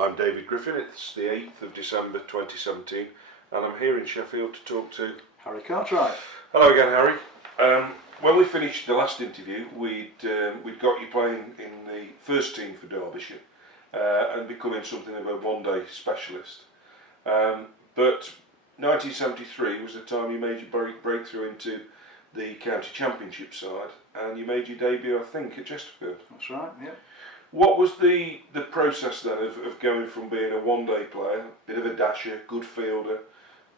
I'm David Griffin. It's the 8th of December 2017 and I'm here in Sheffield to talk to Harry Cartwright. Hello again, Harry. When we finished the last interview, we'd got you playing in the first team for Derbyshire and becoming something of a one-day specialist. But 1973 was the time you made your breakthrough into the county championship side, and you made your debut, I think, at Chesterfield. That's right, yeah. What was the process then of going from being a one-day player, bit of a dasher, good fielder,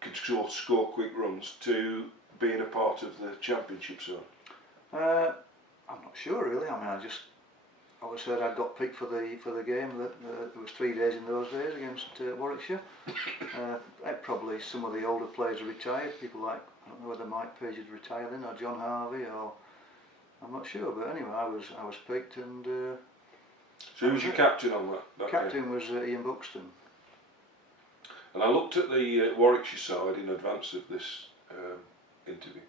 could score quick runs, to being a part of the championship side? I'm not sure really. I mean, I always said I got picked for the game. That there was 3 days in those days against Warwickshire. Probably some of the older players are retired. People like, I don't know whether Mike Page had retired then, or John Harvey, or I'm not sure. But anyway, I was picked, and so who was your captain on that captain game? was Ian Buxton. And I looked at the Warwickshire side in advance of this interview,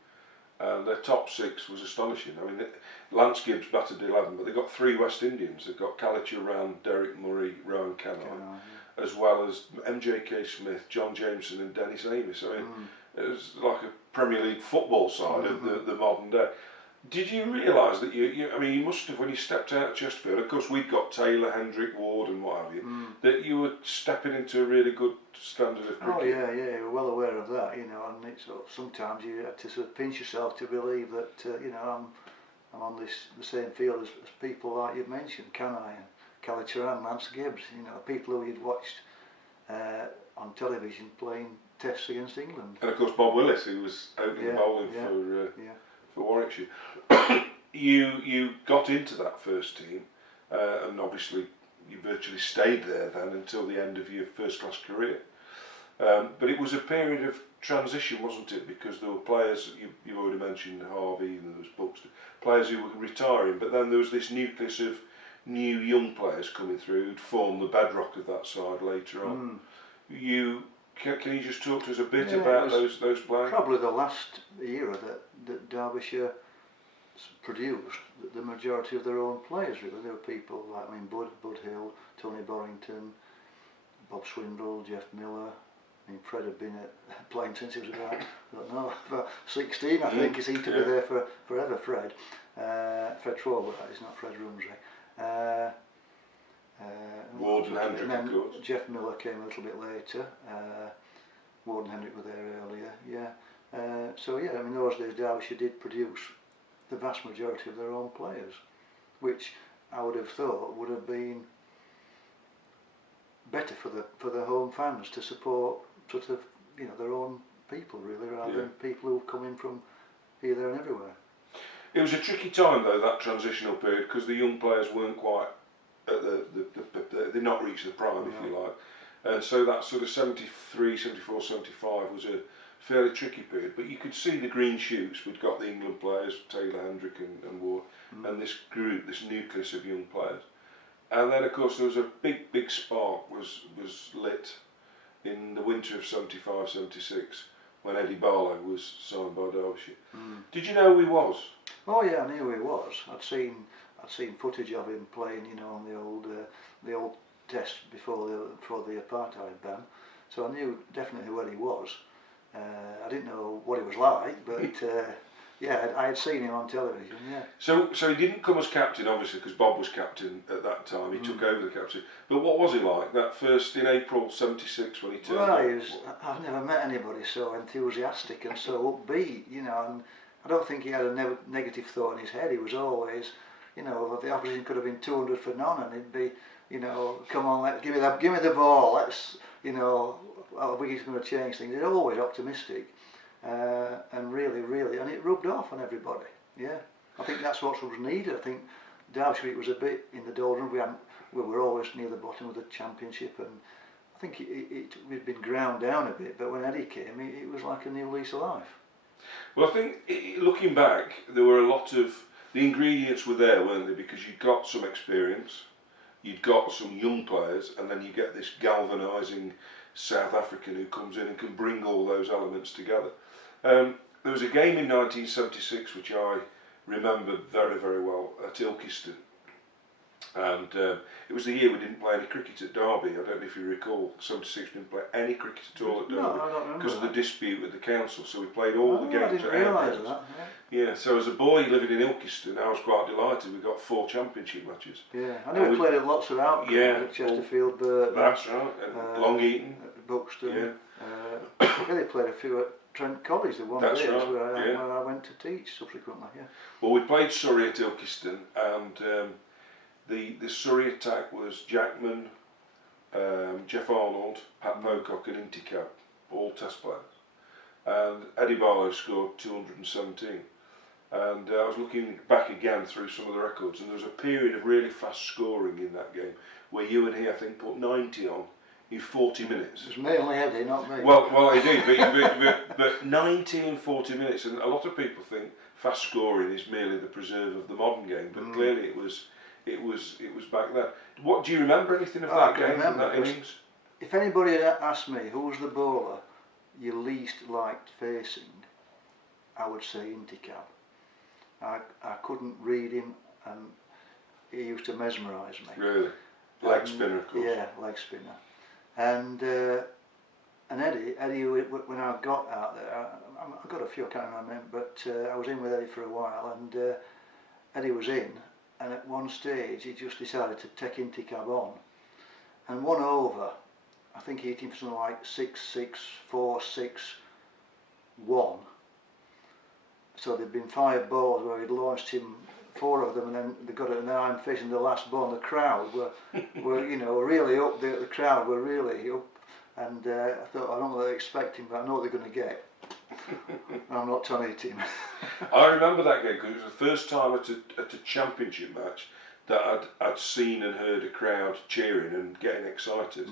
and their top 6 was astonishing. I mean, Lance Gibbs batted 11, but they got 3 West Indians. They've got Calicher, Ram, Derek Murray, Rowan Cannon, as well as MJK Smith, John Jameson and Dennis Amos. I mean, it was like a Premier League football side of the modern day. Did you realise that I mean, you must have, when you stepped out of Chesterfield, of course we'd got Taylor, Hendrick, Ward and what have you, that you were stepping into a really good standard of cricket? Oh yeah, you were well aware of that, you know, and it's sometimes you have to sort of pinch yourself to believe that, you know, I'm on the same field as people like you've mentioned, Canai and Calicher and Lance Gibbs, you know, people who you'd watched on television playing tests against England. And of course Bob Willis, who was opening bowling for Warwickshire. You got into that first team, and obviously you virtually stayed there then until the end of your first class career. But it was a period of transition, wasn't it? Because there were players, you've already mentioned Harvey, and there was Buxton, players who were retiring, but then there was this nucleus of new young players coming through who'd form the bedrock of that side later on. Can you just talk to us a bit about those players? Probably the last era that Derbyshire produced the majority of their own players, really. There were people like, I mean, Bud Hill, Tony Borrington, Bob Swindle, Jeff Miller. I mean, Fred had been playing since he was about, I don't know, about 16, I think. He seemed to be there for forever, Fred. Fred Schwarber, that is, not Fred Rumsey. Ward and Hendrick, of course. Jeff Miller came a little bit later. Ward and Hendrick were there earlier, so yeah, I mean, those days Derbyshire did produce the vast majority of their own players, which I would have thought would have been better for the home fans to support sort of, you know, their own people really, rather than people who come in from here, there and everywhere. It was a tricky time though, that transitional period, because the young players weren't quite at they'd not reached the prime, if you like, and so that sort of 73, 74, 75 was a fairly tricky period, but you could see the green shoots. We'd got the England players, Taylor, Hendrick and Ward, and this group, this nucleus of young players. And then of course there was a big spark was lit in the winter of 75, 76 when Eddie Barlow was signed by Derbyshire. Did you know who he was? Oh yeah, I knew who he was. I'd seen footage of him playing, you know, on the old test before the apartheid ban, so I knew definitely who Eddie was. I didn't know what he was like, but yeah, I had seen him on television. Yeah. So he didn't come as captain, obviously, because Bob was captain at that time. He took over the captain. But what was he like that first in April '76 when he turned up? Well, I've never met anybody so enthusiastic and so upbeat, you know. And I don't think he had a negative thought in his head. He was always, you know, the opposition could have been 200 for none, and he'd be, you know, come on, give me the ball. Let's, you know, I think he's going to change things. He's always optimistic, and really, and it rubbed off on everybody. Yeah, I think that's what was needed. I think Derbyshire was a bit in the doldrums. We were always near the bottom of the championship, and I think we'd been ground down a bit. But when Eddie came, it was like a new lease of life. Well, I think looking back, there were a lot of the ingredients were there, weren't they? Because you got some experience, you'd got some young players, and then you get this galvanising South African who comes in and can bring all those elements together. There was a game in 1976 which I remember very well at Ilkeston, And it was the year we didn't play any cricket at Derby. I don't know if you recall, 76 we didn't play any cricket at all at Derby. No, I don't remember because of the that. dispute with the council. So we played all the games I didn't at realise our that. grounds. Yeah, so as a boy living in Ilkeston, I was quite delighted. We got 4 championship matches. Yeah, I know we played at lots of outgrounds, Yeah, at Chesterfield, Burton, that's right, and Long Eaton, Buxton. yeah. Yeah, they played a few at Trent College, the one That's days right, where yeah. I went to teach subsequently. Yeah. Well, we played Surrey at Ilkeston, and the Surrey attack was Jackman, Jeff Arnold, Pat Pocock and Inticab, all test players. And Eddie Barlow scored 217. And I was looking back again through some of the records, and there was a period of really fast scoring in that game where you and he, I think, put 90 on in 40 minutes. It was mainly Eddie, not me. Well, I did, but 90 in 40 minutes, and a lot of people think fast scoring is merely the preserve of the modern game, but clearly it was back then. What do you remember anything of that game? Remember, that innings? if anybody had asked me who was the bowler you least liked facing, I would say Inticab. I couldn't read him, and he used to mesmerise me. Really? Leg spinner, of course. Yeah, leg spinner. And Eddie, when I got out there, I got a few, I can't remember, but I was in with Eddie for a while, and Eddie was in, and at one stage he just decided to take Inticab on, and 1 over, I think he hit him for something like 6-6, 4-6, 1. So there'd been 5 balls where he'd launched him 4 of them, and then they got it. And then I'm facing the last ball, and the crowd were you know, really up. The crowd were really up, and I thought, I don't know what they're expecting, but I know what they're going to get. And I'm not trying to hit him. I remember that game because it was the first time at a championship match that I'd seen and heard a crowd cheering and getting excited,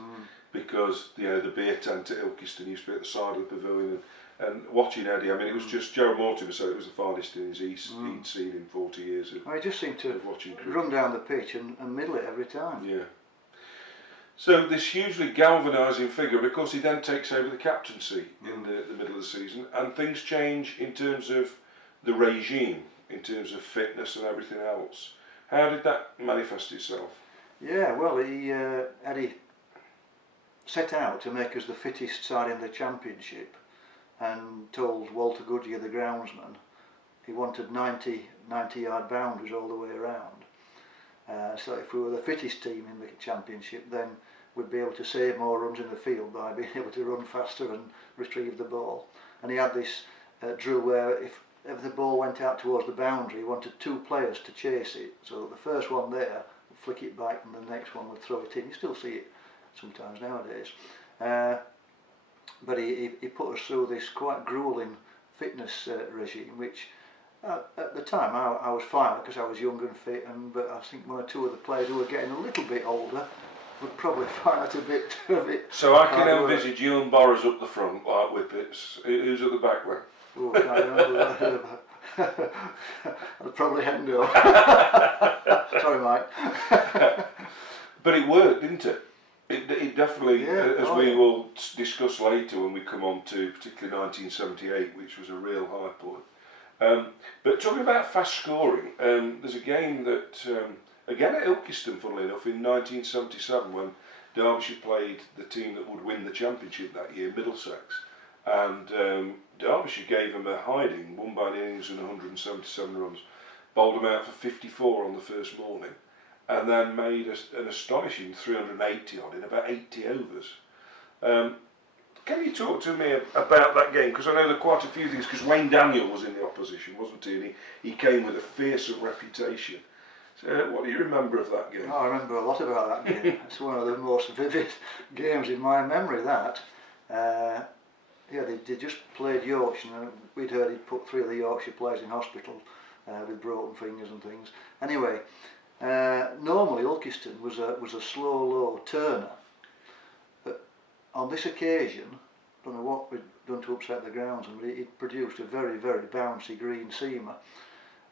because you know, the beer tent at Ilkeston used to be at the side of the pavilion. And watching Eddie, I mean, it was just, Gerald Mortimer said it was the finest innings he'd seen in 40 years of He just seemed to watching cricket. run down the pitch and middle it every time. Yeah. So this hugely galvanising figure, and of course he then takes over the captaincy in the middle of the season, and things change in terms of the regime, in terms of fitness and everything else. How did that manifest itself? Yeah, well, Eddie set out to make us the fittest side in the championship, and told Walter Goodyear, the groundsman, he wanted 90-yard boundaries all the way around. So if we were the fittest team in the championship, then we'd be able to save more runs in the field by being able to run faster and retrieve the ball. And he had this drill where if the ball went out towards the boundary, he wanted 2 players to chase it. So the first one there would flick it back, and the next one would throw it in. You still see it sometimes nowadays. But he put us through this quite gruelling fitness regime, which at the time I was fine because I was young and fit, but I think 1 or 2 of the players who were getting a little bit older would probably find it a bit So I can envisage you and Boris up the front like whippets. Who's at the back then? Oh, I can't remember that. I'd probably Hendo. Sorry, Mike. But it worked, didn't it? It definitely, as we will discuss later when we come on to particularly 1978, which was a real high point. But talking about fast scoring, there's a game that, again at Ilkeston, funnily enough, in 1977, when Derbyshire played the team that would win the championship that year, Middlesex, and Derbyshire gave them a hiding, won by an innings and 177 runs, bowled them out for 54 on the first morning, and then made an astonishing 380 odd in about 80 overs. Can you talk to me about that game? Because I know there are quite a few things, because Wayne Daniel was in the opposition, wasn't he? And he came with a fearsome reputation. So what do you remember of that game? Oh, I remember a lot about that game. It's one of the most vivid games in my memory, that. Yeah, they just played Yorkshire, and we'd heard he'd put 3 of the Yorkshire players in hospital with broken fingers and things. Anyway, normally Ilkeston was a slow, low turner, but on this occasion, I don't know what we'd done to upset the groundsman, but it produced a very, very bouncy green seamer,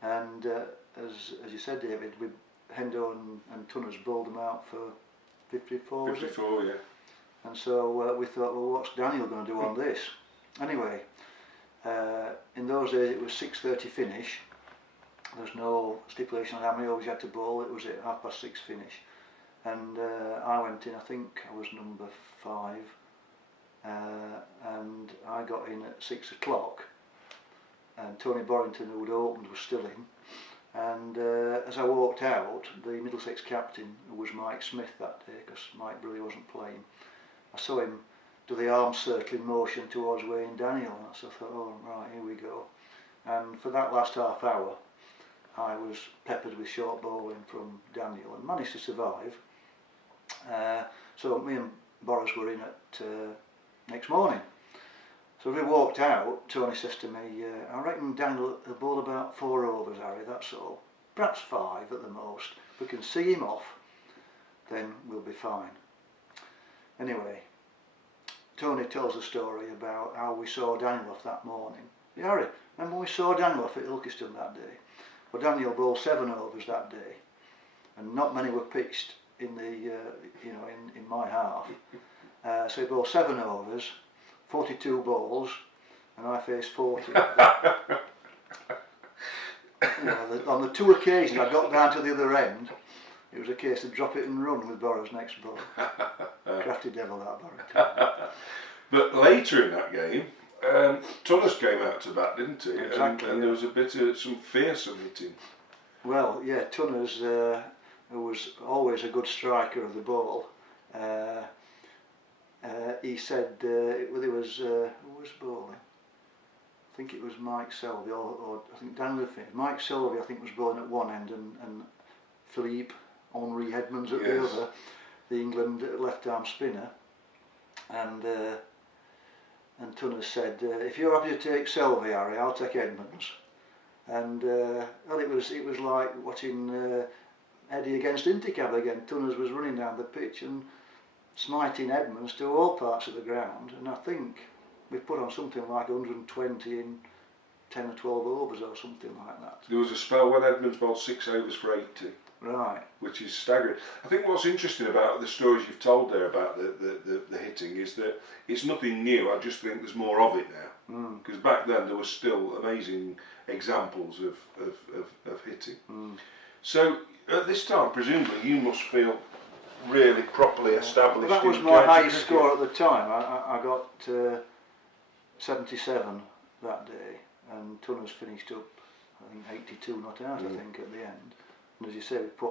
and as you said, David, with Hendo and Tunners bowled them out for 54. 54, yeah. And so we thought, well, what's Daniel going to do on this? Anyway, in those days it was 6:30 finish, There's no stipulation on how many overs you had to bowl. It was at 6:30 finish, and I went in. I think I was number 5, and I got in at 6 o'clock. And Tony Borrington, who'd opened, was still in. And as I walked out, the Middlesex captain, who was Mike Smith that day, because Mike Brully wasn't playing, I saw him do the arm circling motion towards Wayne Daniel, and so I thought, oh right, here we go. And for that last half hour, I was peppered with short bowling from Daniel and managed to survive. So me and Boris were in at next morning. So as we walked out, Tony says to me, I reckon Daniel will bowl about 4 overs, Harry, that's all. Perhaps 5 at the most. If we can see him off, then we'll be fine. Anyway, Tony tells a story about how we saw Daniel off that morning. Yeah, Harry, remember when we saw Daniel off at Ilkeston that day? Well, Daniel bowled 7 overs that day, and not many were pitched in the, in my half. So he bowled 7 overs, 42 balls, and I faced 40. On the 2 occasions I got down to the other end, it was a case of drop it and run with Borrow's next ball. Crafty devil that Borrow. But later in that game, Thomas came out to bat, didn't he? Exactly. And there was a bit of some fearsome hitting. Well, yeah, Tunners, who was always a good striker of the ball, he said it was who was bowling? I think it was Mike Selvey, or I think Dan Liffey. Mike Selvey, I think, was bowling at one end, and Philippe Henri Edmonds at the other, the England left-arm spinner. And Tunners said, if you're happy to take Selvey, Harry, I'll take Edmonds. And well, it was like watching Eddie against Inticab again. Tunners was running down the pitch and smiting Edmonds to all parts of the ground, and I think we put on something like 120 in 10 or 12 overs or something like that. There was a spell when Edmonds bowled 6 overs for 80. Right. Which is staggering. I think what's interesting about the stories you've told there about the hitting is that it's nothing new. I just think there's more of it now. Because back then there were still amazing examples of hitting. So at this time, presumably, you must feel really properly established. Well, that was my highest score at the time. I got 77 that day, and Tunners finished up, I think, 82 not out, I think, at the end. And as you say, we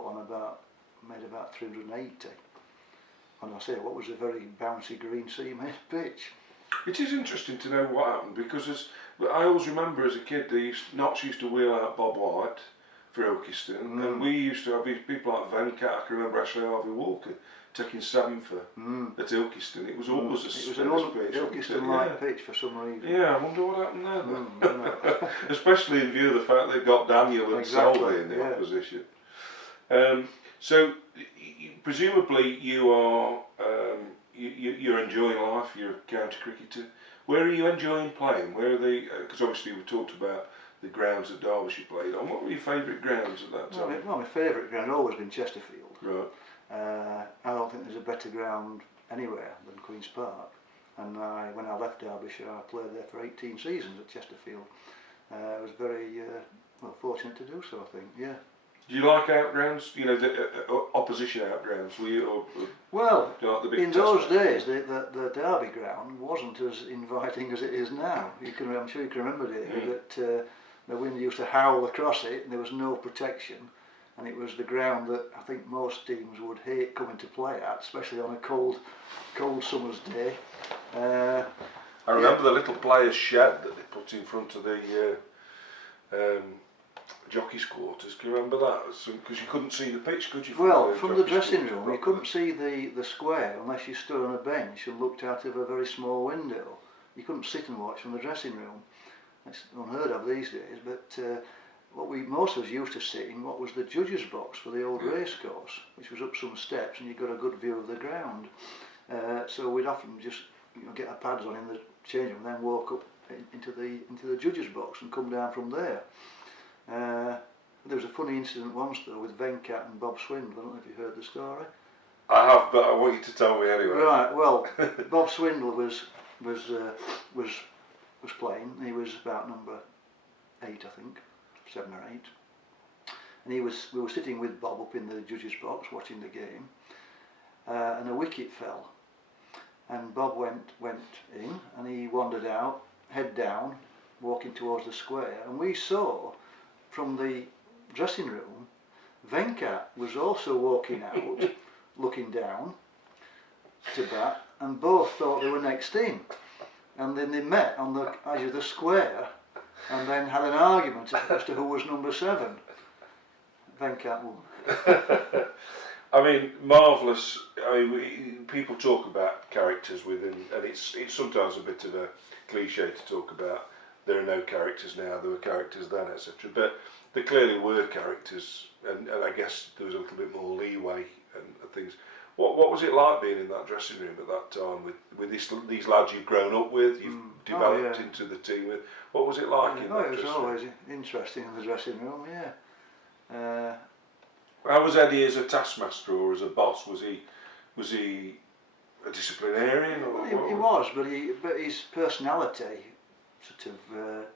made about 380. And I say, what was a very bouncy green sea-made pitch. It is interesting to know what happened, because I always remember as a kid, Knox used to wheel out Bob White for Ilkeston, and we used to have these people like Venkat. I can remember Ashley Harvey Walker taking 7 for at Ilkeston. It was always a pitch. Ilkeston-like pitch for some reason. Yeah, I wonder what happened there then. Especially in view of the fact they got Daniel and Selvey in the opposition. So presumably you are you're enjoying life. You're a county cricketer. Where are you enjoying playing? Where are they? Because obviously we talked about the grounds that Derbyshire played on. What were your favourite grounds at that time? Well, my favourite ground has always been Chesterfield. Right. I don't think there's a better ground anywhere than Queen's Park. And when I left Derbyshire, I played there for 18 seasons at Chesterfield. I was very fortunate to do so, I think. Yeah. Do you like outgrounds? You know, the opposition outgrounds? Were you? Well, do you like the big in those days, the Derby ground wasn't as inviting as it is now. I'm sure you can remember, David, that the wind used to howl across it, and there was no protection, and it was the ground that I think most teams would hate coming to play at, especially on a cold summer's day. I remember the little players' shed that they put in front of the jockey's quarters. Can you remember that? Because you couldn't see the pitch, could you? Well, from the dressing room, you couldn't see the square unless you stood on a bench and looked out of a very small window. You couldn't sit and watch from the dressing room. It's unheard of these days, but what most of us used to sit in what was the judges' box for the old racecourse, which was up some steps, and you got a good view of the ground. So we'd often just get our pads on in the change room, and then walk up into the judges' box and come down from there. There was a funny incident once though with Venkat and Bob Swindle. I don't know if you heard the story. I have, but I want you to tell me anyway. Right. Well, Bob Swindle was playing. He was about number 8, I think, 7 or 8, and we were sitting with Bob up in the judges' box watching the game, and a wicket fell, and Bob went in, and he wandered out, head down, walking towards the square, and we saw from the dressing room Venkat was also walking out, looking down to bat, and both thought they were next in, and then they met on the edge of the square, and then had an argument as to who was number 7. Venkat won. I mean, marvellous. I mean, people talk about characters within, and it's sometimes a bit of a cliche to talk about there are no characters now, there were characters then, etc. But there clearly were characters, and I guess there was a little bit more leeway and things. What was it like being in that dressing room at that time with these lads you've grown up with, you've developed into the team with? What was it like in that it was dressing always room? interesting in the dressing room, yeah. How was Eddie as a taskmaster or as a boss? Was he a disciplinarian? Or He was, but his personality sort of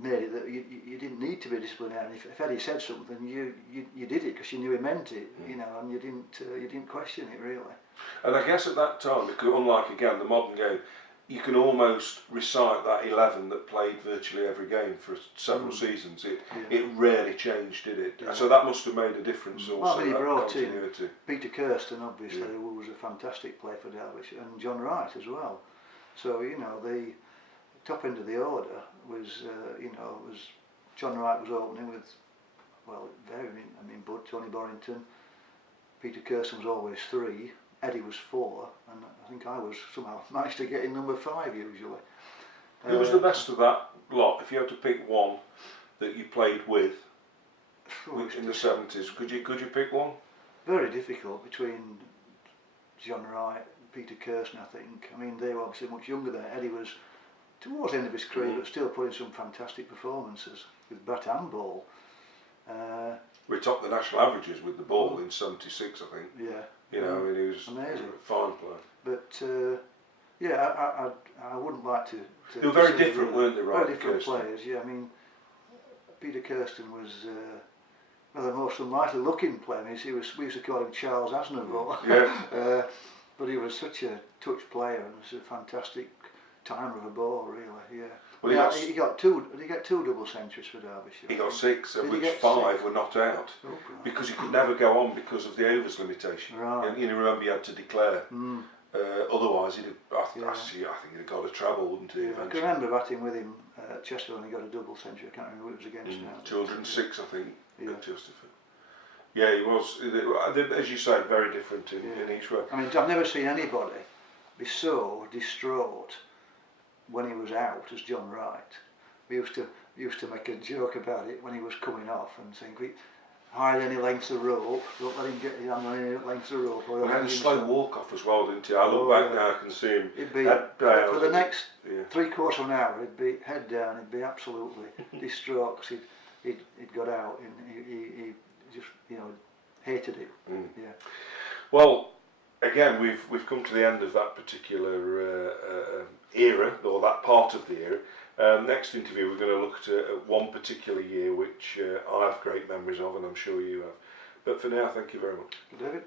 made it that you didn't need to be disciplinarian. If Eddie said something, you did it because you knew he meant it, you know, and you didn't question it really. And I guess at that time, because unlike again the modern game, you can almost recite that 11 that played virtually every game for several seasons. It rarely changed, did it? Yeah. So that must have made a difference also. Well, I mean, he that brought continuity. in Peter Kirsten, obviously, who was a fantastic player for Derbyshire, and John Wright as well. So, you know, the top end of the order was, was John Wright was opening with, well, I mean, Bud, Tony Borrington, Peter Kirsten was always 3, Eddie was 4, and I think I was somehow managed to get in number 5 usually. Who was the best of that lot? If you had to pick one that you played with in the 70s, could you pick one? Very difficult between John Wright, Peter Kirsten, I think. I mean, they were obviously much younger than Eddie was towards the end of his career, but still putting some fantastic performances with bat and ball. We topped the national averages with the ball in '76, I think. Yeah. You know, I mean, he was amazing. A fine player. But I wouldn't like to. They were very different, weren't they, Wright? Very different players. Yeah, I mean, Peter Kirsten was the most unlikely looking player. I mean, we used to call him Charles Aznavour. Yeah. But he was such a touch player and was a fantastic timer of a ball, really. Yeah. Well, he got two double centuries for Derbyshire. He got 6, of which 5 were not out because he could never go on because of the overs limitation. Right. And, you know, remember, he had to declare. Otherwise, I think he'd have got a treble, wouldn't he? I can remember batting with him at Chesterfield when he got a double century. I can't remember who it was against now. 206, I think, at Chesterfield. Yeah, he was, as you say, very different in each way. I mean, I've never seen anybody be so distraught when he was out as John Wright. We used to make a joke about it when he was coming off and saying, hide any lengths of rope, don't let him get his hand on any lengths of rope. He had a slow walk off as well, didn't he? I look back now, I can see him. It'd be, for the next 3/4 of an hour, he'd be head down, he'd be absolutely distraught because he'd got out and he just, you know, hated it. Yeah. Well, again, we've come to the end of that particular era, or that part of the era. Next interview, we're going to look at one particular year which I have great memories of, and I'm sure you have. But for now, thank you very much. David.